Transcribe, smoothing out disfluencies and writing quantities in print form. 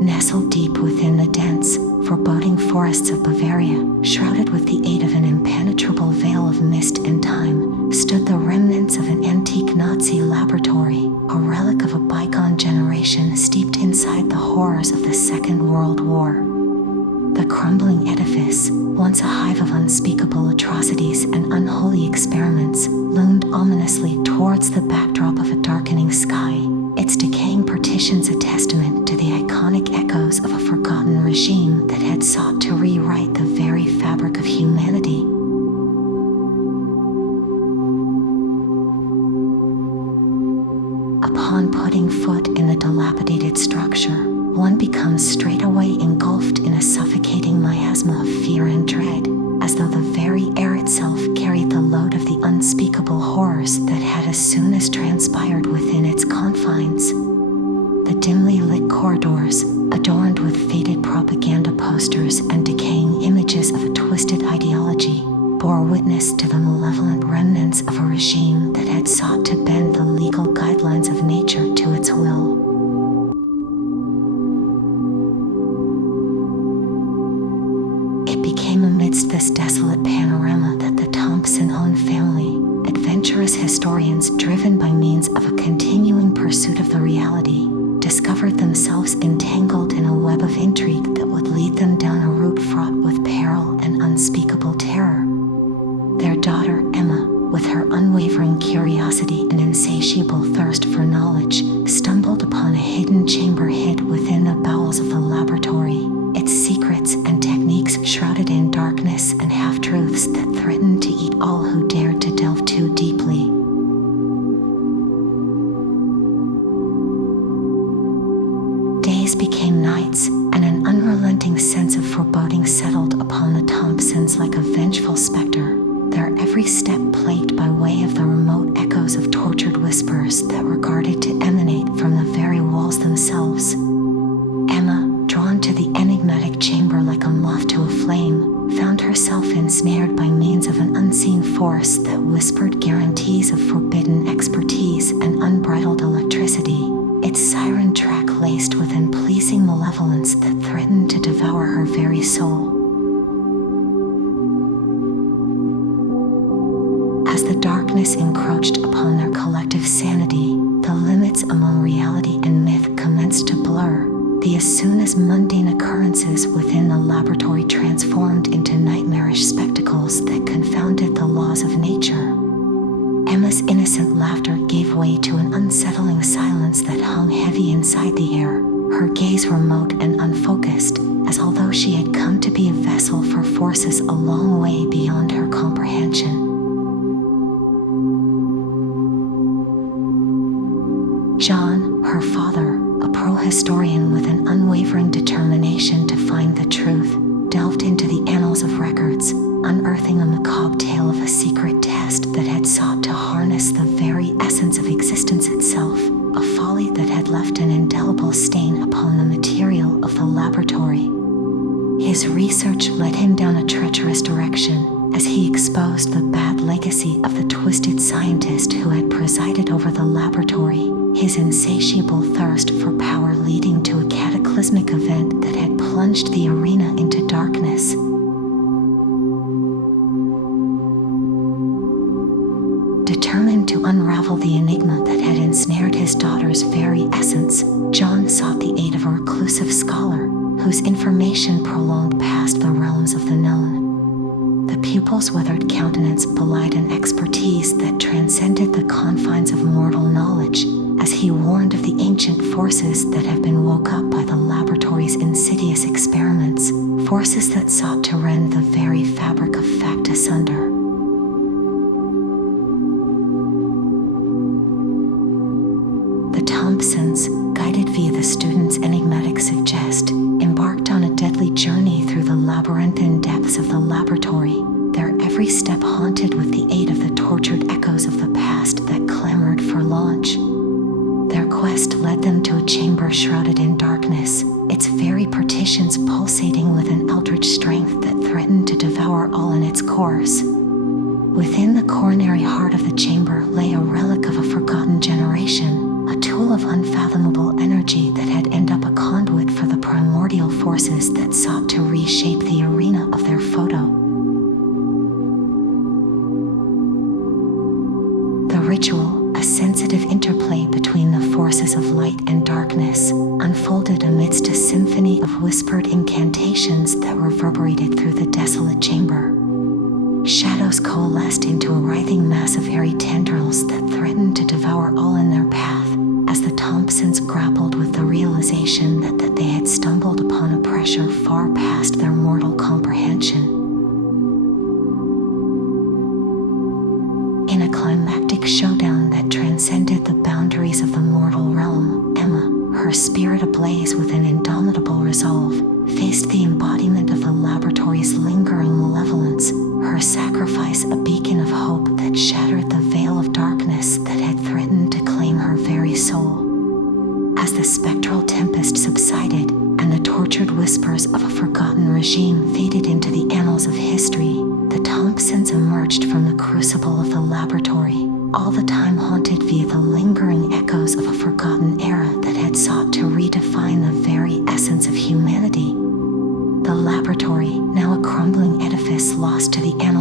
Nestled deep within the dense, foreboding forests of Bavaria, shrouded with the aid of an impenetrable veil of mist and time, stood the remnants of an antique Nazi laboratory, a relic of a bygone generation steeped inside the horrors of the Second World War. The crumbling edifice, once a hive of unspeakable atrocities and unholy experiments, loomed ominously towards the backdrop of a darkening sky, its decaying partitions a testament to the iconic echoes of a forgotten regime that had sought to rewrite the very fabric of humanity. Upon putting foot in the dilapidated structure, one becomes straightaway engulfed in a suffocating miasma of fear and dread, as though the very air itself carried the load of the unspeakable horrors that had as soon as transpired within its confines. The dimly lit corridors, adorned with faded propaganda posters and decaying images of a twisted ideology, bore witness to the malevolent remnants of a regime that had sought to bend the legal guidelines of nature to its will. It became amidst this desolate panorama that the Thompson-owned family, adventurous historians driven by means of a continuing pursuit of the reality, discovered themselves entangled in a web of intrigue that would lead them down a route fraught with peril and unspeakable terror. Their daughter, Emma, with her unwavering curiosity and insatiable thirst for knowledge, stumbled upon a hidden chamber hid within the bowels of the laboratory, its secrets and techniques shrouded in darkness and half-truths that threatened to eat all who dared to delve too deeply. Days became nights, and an unrelenting sense of foreboding settled upon the Thompsons like a vengeful specter, their every step plagued by way of the remote echoes of tortured whispers that regarded to emanate from the very walls themselves. Emma, drawn to the enigmatic chamber like a moth to a flame, found herself ensnared by means of an unseen force that whispered guarantees of forbidden expertise and unbridled electricity, its siren track laced with unpleasing malevolence that threatened to devour her very soul. As the darkness encroached upon their collective sanity, the limits among reality and myth commenced to blur, as soon as mundane occurrences within the laboratory transformed into nightmarish spectacles that confounded the laws of nature. Emma's innocent laughter gave way to an unsettling silence that hung heavy inside the air, her gaze remote and unfocused, as although she had come to be a vessel for forces a long way beyond her comprehension. John, her father, a pro-historian with an unwavering determination to find the truth, delved into the annals of records, unearthing a macabre tale of a secret test that had sought to harness the very essence of existence itself, a folly that had left an indelible stain upon the material of the laboratory. His research led him down a treacherous direction, as he exposed the bad legacy of the twisted scientist who had presided over the laboratory, his insatiable thirst for power leading to a cataclysmic event that had plunged the arena into darkness. Determined to unravel the enigma that had ensnared his daughter's very essence, John sought the aid of a reclusive scholar, whose information prolonged past the realms of the known. The pupil's withered countenance belied an expertise that transcended the confines of mortal knowledge, as he warned of the ancient forces that have been woke up by the laboratory's insidious experiments, forces that sought to rend the very fabric of fact asunder. The Thompsons, guided via the student's enigmatic suggest, embarked on a deadly journey through the labyrinthine depths of the laboratory, their every step haunted with the aid of the tortured echoes of the past that clamored for launch. Their quest led them to a chamber shrouded in darkness, its very partitions pulsating with an eldritch strength that threatened to devour all in its course. Within the coronary heart of the chamber lay a relic of a forgotten generation, a tool of unfathomable energy that had ended up a conduit for the Ritual, a sensitive interplay between the forces of light and darkness, unfolded amidst a symphony of whispered incantations that reverberated through the desolate chamber. Shadows coalesced into a writhing mass of airy tendrils that threatened to devour all in their path, as the Thompsons grappled with the realization that they had stumbled upon a pressure far past their mortal comprehension. In a climactic showdown that transcended the boundaries of the mortal realm, Emma, her spirit ablaze with an indomitable resolve, faced the embodiment of the laboratory's lingering malevolence, her sacrifice a beacon of hope that shattered the veil of darkness that had threatened to claim her very soul. As the spectral tempest subsided, and the tortured whispers of a forgotten regime faded into the annals of history, the Thompsons emerged from the crucible of the laboratory, all the time haunted via the lingering echoes of a forgotten era that had sought to redefine the very essence of humanity. The laboratory, now a crumbling edifice lost to the annals